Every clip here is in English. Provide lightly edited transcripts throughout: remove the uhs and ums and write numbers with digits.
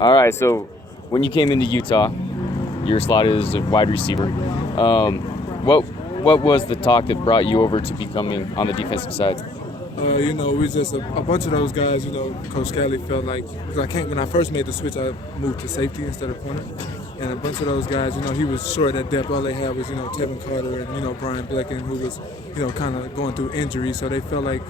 All right, so when you came into Utah, you were slotted as a wide receiver. What was the talk that brought you over to becoming on the defensive side? We just a bunch of those guys. Coach Kelly felt like because when I first made the switch, I moved to safety instead of corner, and a bunch of those guys, he was short at depth. All they had was Tevin Carter and Brian Blecken, who was kind of going through injury, so they felt like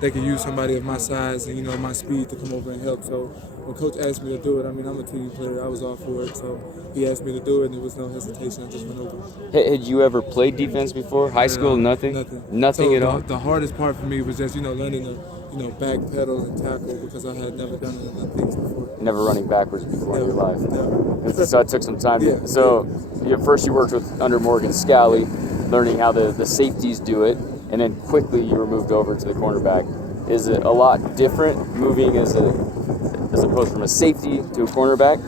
they could use somebody of my size and my speed to come over and help. So when Coach asked me to do it, I mean I'm a team player. I was all for it. So he asked me to do it, and there was no hesitation. I just went over. Had you ever played defense before? High school, nothing? Nothing. Nothing So at all? the hardest part for me was just learning to back pedal and tackle because I had never done any of those things before. Never running backwards before in your life. Never. So it took some time. Yeah. So first you worked with under Morgan Scally, learning how the safeties do it, and then quickly you were moved over to the cornerback. Is it a lot different moving as opposed from a safety to a cornerback?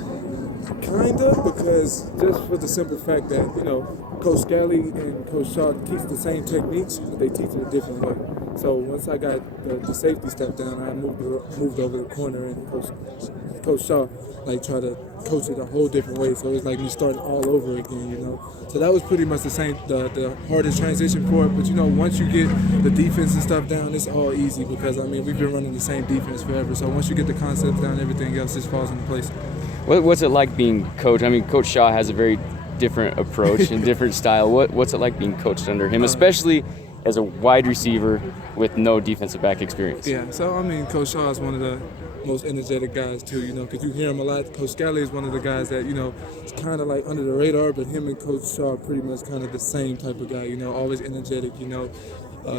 Kind of, because just for the simple fact that, Coach Scally and Coach Shaw teach the same techniques, but they teach it a different way. So once I got the safety step down, I moved over the corner, and Coach Shaw tried to coach it a whole different way. So it's like me starting all over again, So that was pretty much the hardest transition for it. But once you get the defense and stuff down, it's all easy because we've been running the same defense forever. So once you get the concepts down, everything else just falls into place. What's it like being coached? Coach Shaw has a very different approach and different style. What's it like being coached under him, especially as a wide receiver with no defensive back experience? Yeah, so Coach Shaw is one of the most energetic guys too, because you hear him a lot. Coach Scally is one of the guys that, is kind of like under the radar, but him and Coach Shaw are pretty much kind of the same type of guy, always energetic,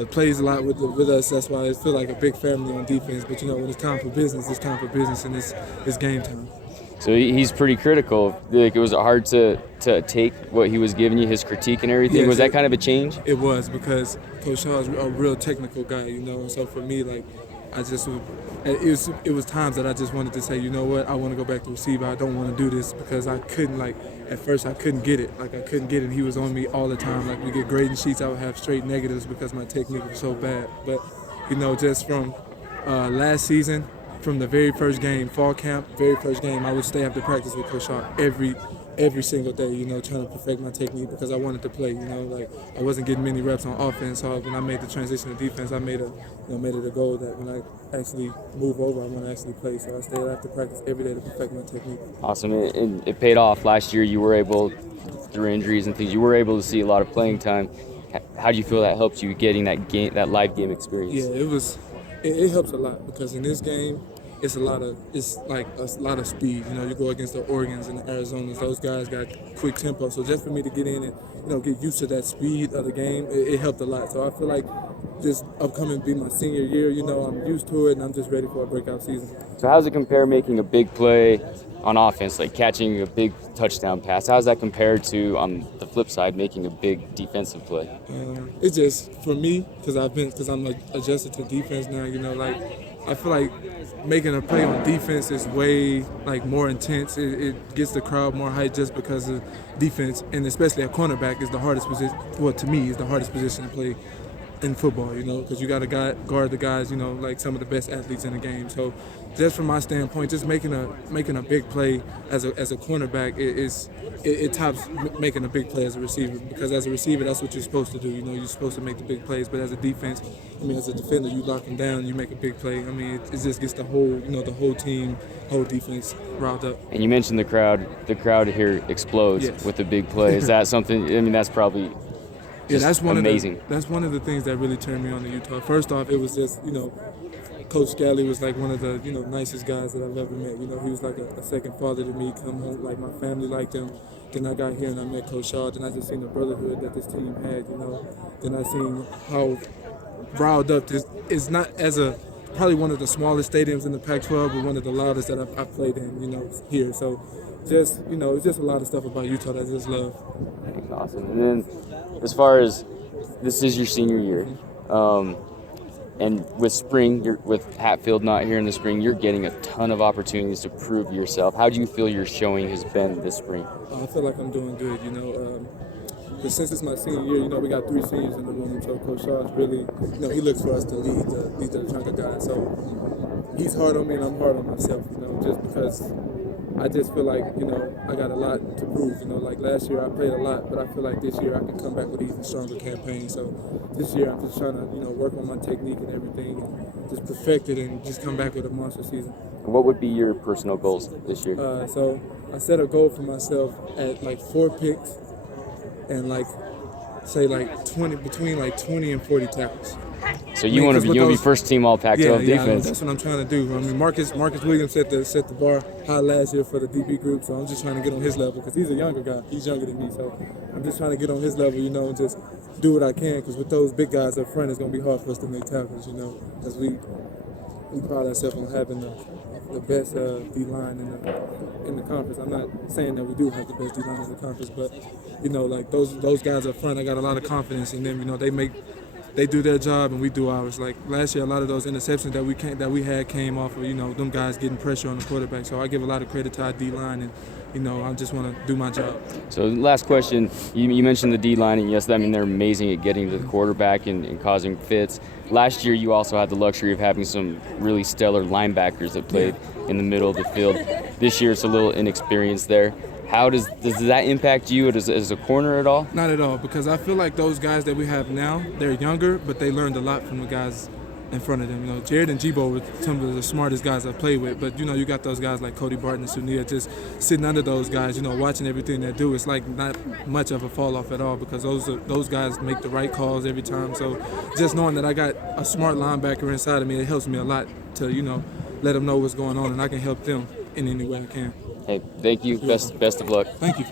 plays a lot with us. That's why I feel like a big family on defense. But, when it's time for business, it's time for business, and it's game time. So he's pretty critical. Like, it was hard to take what he was giving you, his critique and everything. Yes, was that kind of a change? It was, because Coach Shaw is a real technical guy, and so for me, it was times that I just wanted to say, you know what, I want to go back to receiver. I don't want to do this because I couldn't, at first I couldn't get it. I couldn't get it, and he was on me all the time. We get grading sheets, I would have straight negatives because my technique was so bad. But, just from last season, from the very first game, fall camp, I would stay after practice with Coach Shaw every single day, trying to perfect my technique because I wanted to play, I wasn't getting many reps on offense. So when I made the transition to defense, I made it a goal that when I actually move over, I want to actually play. So I stayed after practice every day to perfect my technique. Awesome. And it paid off. Last year you were able, through injuries and things, you were able to see a lot of playing time. How do you feel that helped you getting that live game experience? Yeah, it helps a lot because in this game, it's like a lot of speed. You go against the Oregons and the Arizonas; those guys got quick tempo. So just for me to get in and get used to that speed of the game, it helped a lot. So I feel like this upcoming be my senior year. I'm used to it, and I'm just ready for a breakout season. So how does it compare making a big play on offense, like catching a big touchdown pass? How does that compare to, on the flip side, making a big defensive play? It's just for me because I'm adjusted to defense now. I feel like making a play on defense is way more intense. It gets the crowd more hyped just because of defense, and especially at cornerback is the hardest position. Well, to me, is the hardest position to play in football. Because you got to guard the guys. Some of the best athletes in the game. So, just from my standpoint, just making a big play as a cornerback it tops making a big play as a receiver, because as a receiver that's what you're supposed to do. You're supposed to make the big plays, but as a defense, as a defender, you lock them down, you make a big play. It just gets the whole team, whole defense riled up. And you mentioned the crowd. The crowd here explodes with the big play. Is that something? That's probably that's amazing. That's one of the things that really turned me on to Utah. First off, it was just Coach Scally was one of the nicest guys that I've ever met. He was like a second father to me. Come home, my family liked him. Then I got here and I met Coach Shaw. Then I just seen the brotherhood that this team had. Then I seen how riled up this is. Not as probably one of the smallest stadiums in the Pac-12, but one of the loudest that I've played in. Here. So just it's just a lot of stuff about Utah that I just love. Awesome. And then as far as this is your senior year. And with spring, with Hatfield not here in the spring, you're getting a ton of opportunities to prove yourself. How do you feel your showing has been this spring? I feel like I'm doing good, But since it's my senior year, we got 3 seniors in the room, so Coach Shaw is really, he looks for us to lead the chunk of guys. So he's hard on me and I'm hard on myself, just because I just feel like, you know, I got a lot to prove. You know, like last year I played a lot, but I feel like this year I can come back with an even stronger campaign. So this year I'm just trying to, you know, work on my technique and everything and just perfect it and just come back with a monster season. What would be your personal goals this year? So I set a goal for myself at like 4 picks and like say like 20 between like 20 and 40 tackles. So you want to be first team all Pac-12 defense. That's what I'm trying to do. I mean, Marcus Williams set the bar high last year for the DB group, so I'm just trying to get on his level because he's a younger guy. He's younger than me, so I'm just trying to get on his level, you know, and just do what I can because with those big guys up front, it's going to be hard for us to make tackles, you know, because we pride ourselves on having the best D-line in the conference. I'm not saying that we do have the best D-line in the conference, but, you know, like those guys up front, I got a lot of confidence in them. You know, they do their job and we do ours. Like last year, a lot of those interceptions that we had came off of, you know, them guys getting pressure on the quarterback. So I give a lot of credit to our D-line, and you know, I just want to do my job. So last question, you mentioned the D-line, and yes, I mean they're amazing at getting to the quarterback and causing fits. Last year, you also had the luxury of having some really stellar linebackers that played in the middle of the field. This year, it's a little inexperienced there. How does that impact you as a corner at all? Not at all, because I feel like those guys that we have now, they're younger, but they learned a lot from the guys in front of them. You know, Jared and Jibo were some of the smartest guys I played with, but you know, you got those guys like Cody Barton and Sunia just sitting under those guys, you know, watching everything they do. It's like not much of a fall off at all because those guys make the right calls every time. So just knowing that I got a smart linebacker inside of me, it helps me a lot to, you know, let them know what's going on, and I can help them in any way I can. Hey, thank you. Best of luck. Thank you.